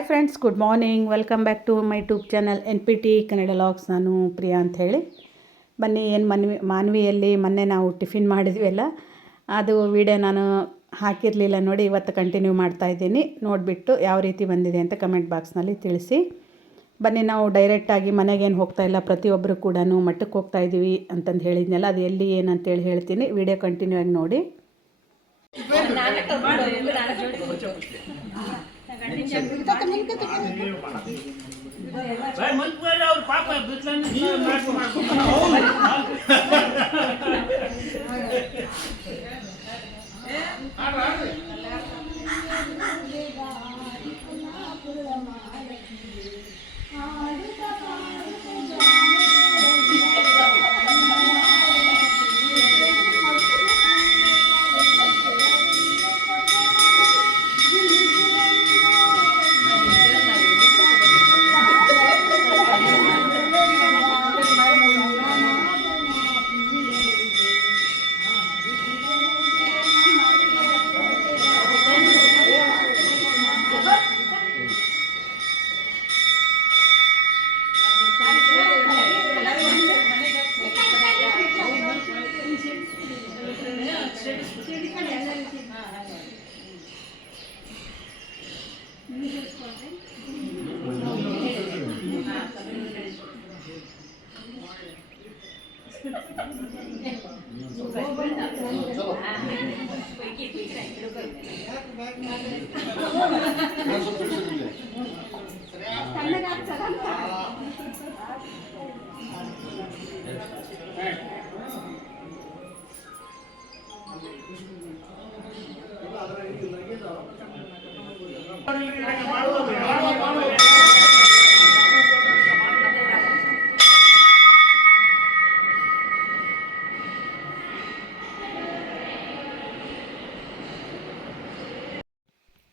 Hi friends, good morning. Welcome back to my YouTube channel NPT Kannada logs. ನಾನು ಪ್ರಿಯಾ ಅಂಥೇಳಿ. ಬನ್ನಿ, ಏನು ಮಾನ್ವಿಯಲ್ಲಿ ಮೊನ್ನೆ ನಾವು ಟಿಫಿನ್ ಮಾಡಿದ್ವಿ ಅಲ್ಲ, ಅದು ವಿಡಿಯೋ ನಾನು ಹಾಕಿರಲಿಲ್ಲ ನೋಡಿ. ಇವತ್ತು ಕಂಟಿನ್ಯೂ ಮಾಡ್ತಾಯಿದ್ದೀನಿ. ನೋಡಿಬಿಟ್ಟು ಯಾವ ರೀತಿ ಬಂದಿದೆ ಅಂತ ಕಮೆಂಟ್ ಬಾಕ್ಸ್ನಲ್ಲಿ ತಿಳಿಸಿ. ಬನ್ನಿ, ನಾವು ಡೈರೆಕ್ಟಾಗಿ ಮನೆಗೇನು ಹೋಗ್ತಾಯಿಲ್ಲ, ಪ್ರತಿಯೊಬ್ಬರು ಕೂಡ ಮಠಕ್ಕೆ ಹೋಗ್ತಾಯಿದ್ದೀವಿ ಅಂತಂದು ಹೇಳಿದ್ನಲ್ಲ, ಅದು ಎಲ್ಲಿ ಏನಂತೇಳಿ ಹೇಳ್ತೀನಿ. ವಿಡಿಯೋ ಕಂಟಿನ್ಯೂ ಆಗಿ ನೋಡಿ.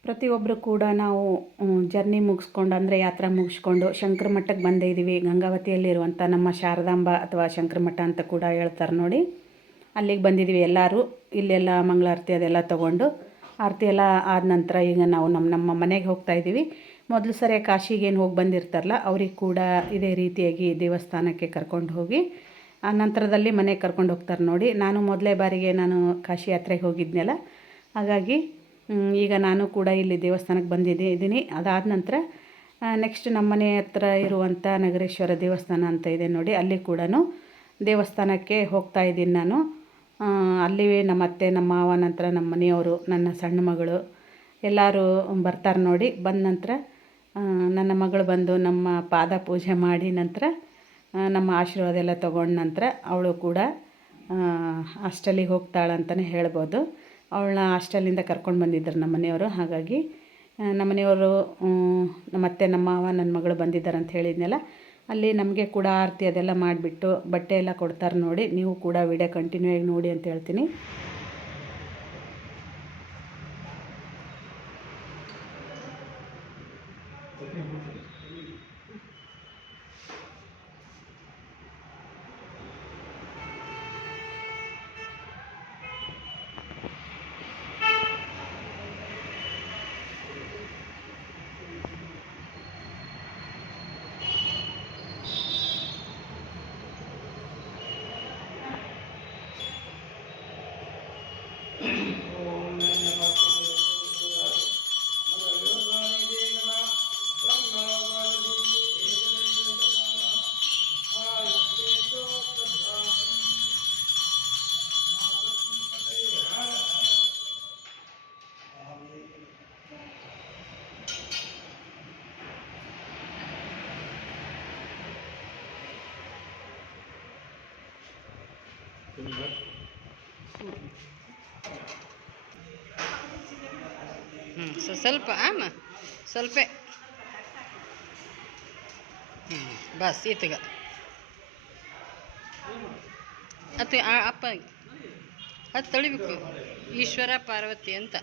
ಪ್ರತಿಯೊಬ್ಬರು ಕೂಡ ನಾವು ಜರ್ನಿ ಮುಗಿಸ್ಕೊಂಡು, ಅಂದರೆ ಯಾತ್ರೆ ಮುಗಿಸ್ಕೊಂಡು ಶಂಕರ ಮಠಕ್ಕೆ ಬಂದಿದ್ದೀವಿ. ಗಂಗಾವತಿಯಲ್ಲಿರುವಂಥ ನಮ್ಮ ಶಾರದಾಂಬ ಅಥವಾ ಶಂಕರ ಮಠ ಅಂತ ಕೂಡ ಹೇಳ್ತಾರೆ ನೋಡಿ. ಅಲ್ಲಿಗೆ ಬಂದಿದ್ದೀವಿ ಎಲ್ಲರೂ. ಇಲ್ಲೆಲ್ಲ ಮಂಗಳಾರತಿ ಅದೆಲ್ಲ ತೊಗೊಂಡು, ಆರತಿ ಎಲ್ಲ ಆದ ನಂತರ ಈಗ ನಾವು ನಮ್ಮ ಮನೆಗೆ ಹೋಗ್ತಾಯಿದ್ದೀವಿ. ಮೊದಲು ಸರಿ ಕಾಶಿಗೇನು ಹೋಗಿ ಬಂದಿರ್ತಾರಲ್ಲ, ಅವ್ರಿಗೆ ಕೂಡ ಇದೇ ರೀತಿಯಾಗಿ ದೇವಸ್ಥಾನಕ್ಕೆ ಕರ್ಕೊಂಡು ಹೋಗಿ ಆ ನಂತರದಲ್ಲಿ ಮನೆಗೆ ಕರ್ಕೊಂಡು ಹೋಗ್ತಾರೆ ನೋಡಿ. ನಾನು ಮೊದಲೇ ಬಾರಿಗೆ ನಾನು ಕಾಶಿ ಯಾತ್ರೆಗೆ ಹೋಗಿದ್ನಲ್ಲ, ಹಾಗಾಗಿ ಈಗ ನಾನು ಕೂಡ ಇಲ್ಲಿ ದೇವಸ್ಥಾನಕ್ಕೆ ಬಂದಿದ್ದೀನಿ. ಅದಾದ ನಂತರ ನೆಕ್ಸ್ಟ್ ನಮ್ಮ ಮನೆ ಹತ್ರ ಇರುವಂಥ ನಗರೇಶ್ವರ ದೇವಸ್ಥಾನ ಅಂತ ಇದೆ ನೋಡಿ, ಅಲ್ಲಿ ಕೂಡ ದೇವಸ್ಥಾನಕ್ಕೆ ಹೋಗ್ತಾಯಿದ್ದೀನಿ ನಾನು. ಅಲ್ಲಿ ನಮ್ಮ ಅತ್ತೆ, ನಮ್ಮ ಮಾವ, ನಂತರ ನಮ್ಮ ಮನೆಯವರು, ನನ್ನ ಸಣ್ಣ ಮಗಳು ಎಲ್ಲರೂ ಬರ್ತಾರೆ ನೋಡಿ. ಬಂದ ನಂತರ ನನ್ನ ಮಗಳು ಬಂದು ನಮ್ಮ ಪಾದ ಪೂಜೆ ಮಾಡಿ ನಂತರ ನಮ್ಮ ಆಶೀರ್ವಾದ ಎಲ್ಲ ತೊಗೊಂಡ ನಂತರ ಅವಳು ಕೂಡ ಹಾಸ್ಟೆಲಿಗೆ ಹೋಗ್ತಾಳಂತಲೇ ಹೇಳ್ಬೋದು. ಅವಳನ್ನ ಹಾಸ್ಟೆಲಿಂದ ಕರ್ಕೊಂಡು ಬಂದಿದ್ದರು ನಮ್ಮ ಮನೆಯವರು. ಹಾಗಾಗಿ ನಮ್ಮ ಮನೆಯವರು, ನಮ್ಮ ಅತ್ತೆ, ನಮ್ಮ ಮಾವ, ನನ್ನ ಮಗಳು ಬಂದಿದ್ದಾರೆ ಅಂತ ಹೇಳಿದ್ನಲ್ಲ, ಅಲ್ಲಿ ನಮಗೆ ಕೂಡ ಆರತಿ ಅದೆಲ್ಲ ಮಾಡಿಬಿಟ್ಟು ಬಟ್ಟೆ ಎಲ್ಲ ಕೊಡ್ತಾರೆ ನೋಡಿ. ನೀವು ಕೂಡ ವಿಡಿಯೋ ಕಂಟಿನ್ಯೂ ಆಗಿ ನೋಡಿ ಅಂತ ಹೇಳ್ತೀನಿ. ಸ್ವಲ್ಪ ಸ್ವಲ್ಪ ಬಸ್ ಈತಗ ಅದು ಅಪ್ಪ ಅದು ತೊಳಿಬೇಕು. ಈಶ್ವರ ಪಾರ್ವತಿ ಅಂತ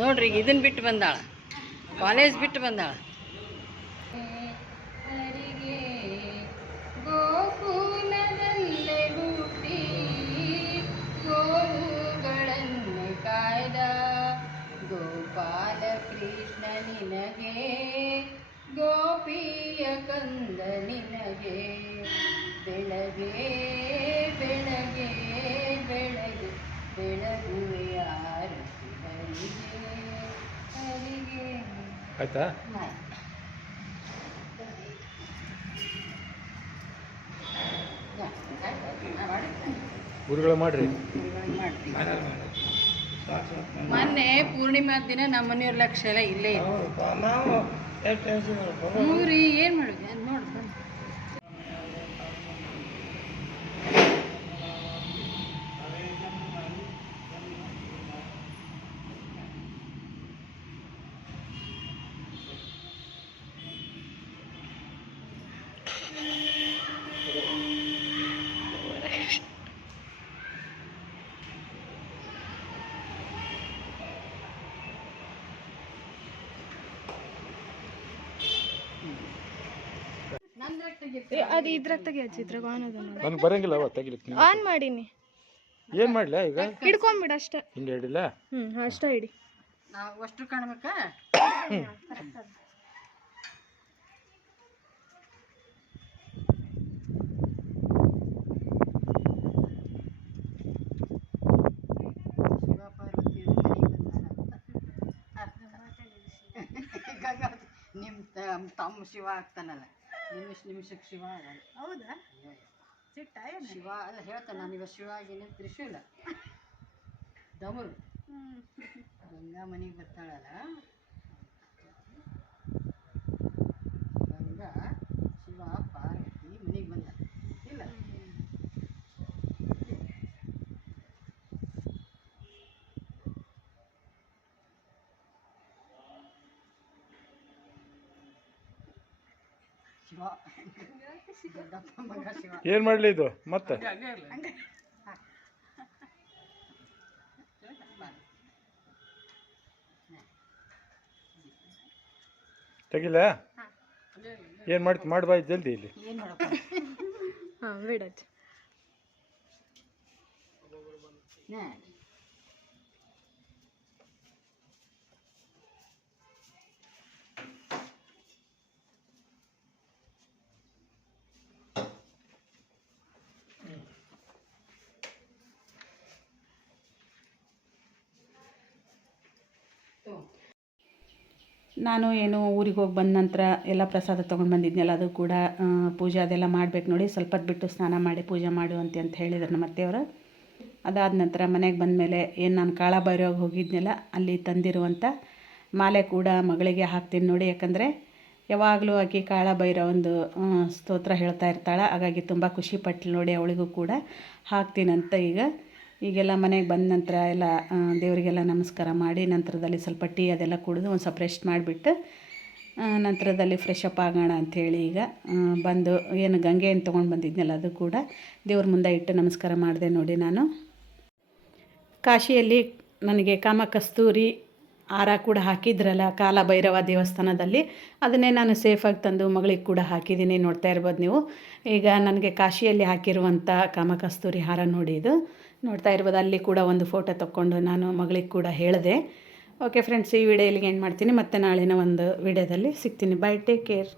ನೋಡ್ರಿ, ಇದನ್ನು ಬಿಟ್ಟು ಬಂದಾಳ, ಕಾಲೇಜ್ ಬಿಟ್ಟು ಬಂದಾಳ. ಗೋಕುಲದಲ್ಲೇ ಹುಟ್ಟಿ ಬೆಳಗ್ಗೆ ಬೆಳಗ್ಗೆ ಬೆಳಗ್ಗೆ ಬೆಳಗುವೆ ಆರತಿ ಹರಿಗೆ ಆಯ್ತಾ? ಗುರುಗಳು ಮಾಡ್ರಿ. ಮೊನ್ನೆ ಪೂರ್ಣಿಮಾ ದಿನ ನಮ್ಮ ಮನೆಯವ್ರ ಲಕ್ಷ ಎಲ್ಲ ಇಲ್ಲೇ ಇತ್ತು. ಮೂರಿ ಏನು ಮಾಡಿದ್ವಿ ಅದು ನೋಡಿ ಬನ್ನಿ. ಅದು ಇದ್ರಾಗ ತೆಗಿಯಚ್ಚಿ ಇದ್ರಾಗ ಆನ್ ಅದ ನೋಡಿ. ನನಗೆ ಬರಂಗಿಲ್ಲ ಅವ ತೆಗಿಲಿಕ್ಕೆ. ಆನ್ ಮಾಡೀನಿ. ಏನು ಮಾಡಲ ಈಗ? ಹಿಡ್ಕೊಂಬಿಡ ಅಷ್ಟೇ. ಹಿಂಗೆ ಹಿಡಿಲ್ಲ? ಅಷ್ಟೇ ಹಿಡಿ. ನಾವು ಅಷ್ಟು ಕಾಣ್ಬೇಕಾ? ನಿಮ್ಮ ತಮ್ಮ ಶಿವ ಆಗ್ತಾನಲ್ಲ, ನಿಮಿಷಕ್ಕೆ ಶಿವ ಆಗಲ್ಲ. ಹೌದಾ? ಶಿವ ಅಲ್ಲ ಹೇಳ್ತಾನೆ ನಾನೀಗ ಶಿವ ಆಗಿನಿ. ತ್ರಿಶೂಲ ದಮರು ಗಂಗಾ ಮನೆಗೆ ಬರ್ತಾಳಲ್ಲ, ಗಂಗಾ ಶಿವ ಪಾರ್ವತಿ ಮನೆಗೆ ಬಂದ ಇಲ್ಲ. ಶಿವ ದೊಡ್ಡಪ್ಪ ಮಗ ಶಿವ. ಏನು ಮಾಡಲಿ ಇದು ಮತ್ತೆ? ತೆಗಿಲ್ಲ? ಏನು ಮಾಡ್ತಿ? ಮಾಡ್ಬಾ ಜಲ್ದಿ ಇಲ್ಲಿ. ಏನು ಮಾಡಪ್ಪ? ಹಾಂ ಬಿಡಚ್ಚಿ. ನಾನು ಏನು ಊರಿಗೆ ಹೋಗಿ ಬಂದ ನಂತರ ಎಲ್ಲ ಪ್ರಸಾದ ತೊಗೊಂಡು ಬಂದಿದ್ನಲ್ಲ, ಅದು ಕೂಡ ಪೂಜೆ ಅದೆಲ್ಲ ಮಾಡಬೇಕು ನೋಡಿ. ಸ್ವಲ್ಪ ಹೊತ್ತು ಬಿಟ್ಟು ಸ್ನಾನ ಮಾಡಿ ಪೂಜೆ ಮಾಡುವಂತೆ ಅಂತ ಹೇಳಿದ್ರು ನಮ್ಮ ಅತ್ತೆಯವರು. ಅದಾದ ನಂತರ ಮನೆಗೆ ಬಂದಮೇಲೆ ಏನು ನಾನು ಕಾಳಭೈರವಿಗೆ ಹೋಗಿದ್ನಲ್ಲ, ಅಲ್ಲಿ ತಂದಿರುವಂಥ ಮಾಲೆ ಕೂಡ ಮಗಳಿಗೆ ಹಾಕ್ತೀನಿ ನೋಡಿ. ಯಾಕಂದರೆ ಯಾವಾಗಲೂ ಆಕೆ ಕಾಳಭೈರವಂದು ಸ್ತೋತ್ರ ಹೇಳ್ತಾ ಇರ್ತಾಳೆ. ಹಾಗಾಗಿ ತುಂಬ ಖುಷಿಪಟ್ಟಳು ನೋಡಿ. ಅವಳಿಗೂ ಕೂಡ ಹಾಕ್ತೀನಂತ ಈಗೆಲ್ಲ ಮನೆಗೆ ಬಂದ ನಂತರ ಎಲ್ಲ ದೇವರಿಗೆಲ್ಲ ನಮಸ್ಕಾರ ಮಾಡಿ ನಂತರದಲ್ಲಿ ಸ್ವಲ್ಪ ಟೀ ಅದೆಲ್ಲ ಕುಡಿದು ಒಂದು ಸ್ವಲ್ಪ ರೆಸ್ಟ್ ಮಾಡಿಬಿಟ್ಟು ನಂತರದಲ್ಲಿ ಫ್ರೆಶ್ ಅಪ್ ಆಗೋಣ ಅಂಥೇಳಿ ಈಗ ಬಂದು ಏನು ಗಂಗೆಯನ್ನು ತೊಗೊಂಡು ಬಂದಿದ್ನಲ್ಲ, ಅದು ಕೂಡ ದೇವ್ರ ಮುಂದೆ ಇಟ್ಟು ನಮಸ್ಕಾರ ಮಾಡಿದೆ ನೋಡಿ. ನಾನು ಕಾಶಿಯಲ್ಲಿ ನನಗೆ ಕಾಮಕಸ್ತೂರಿ ಹಾರ ಕೂಡ ಹಾಕಿದ್ರಲ್ಲ ಕಾಲಭೈರವ ದೇವಸ್ಥಾನದಲ್ಲಿ, ಅದನ್ನೇ ನಾನು ಸೇಫಾಗಿ ತಂದು ಮಗಳಿಗೆ ಕೂಡ ಹಾಕಿದ್ದೀನಿ. ನೋಡ್ತಾ ಇರ್ಬೋದು ನೀವು. ಈಗ ನನಗೆ ಕಾಶಿಯಲ್ಲಿ ಹಾಕಿರುವಂಥ ಕಾಮಕಸ್ತೂರಿ ಹಾರ ನೋಡಿ, ಇದು ನೋಡ್ತಾ ಇರ್ಬೋದು. ಅಲ್ಲಿ ಕೂಡ ಒಂದು ಫೋಟೋ ತಕ್ಕೊಂಡು ನಾನು ಮಗಳಿಗೆ ಕೂಡ ಹೇಳಿದೆ. ಓಕೆ ಫ್ರೆಂಡ್ಸ್, ಈ ವಿಡಿಯೋ ಇಲ್ಲಿಗೆ ಎಂಡ್ ಮಾಡ್ತೀನಿ. ಮತ್ತೆ ನಾಳಿನ ಒಂದು ವಿಡಿಯೋದಲ್ಲಿ ಸಿಗ್ತೀನಿ. By, take care.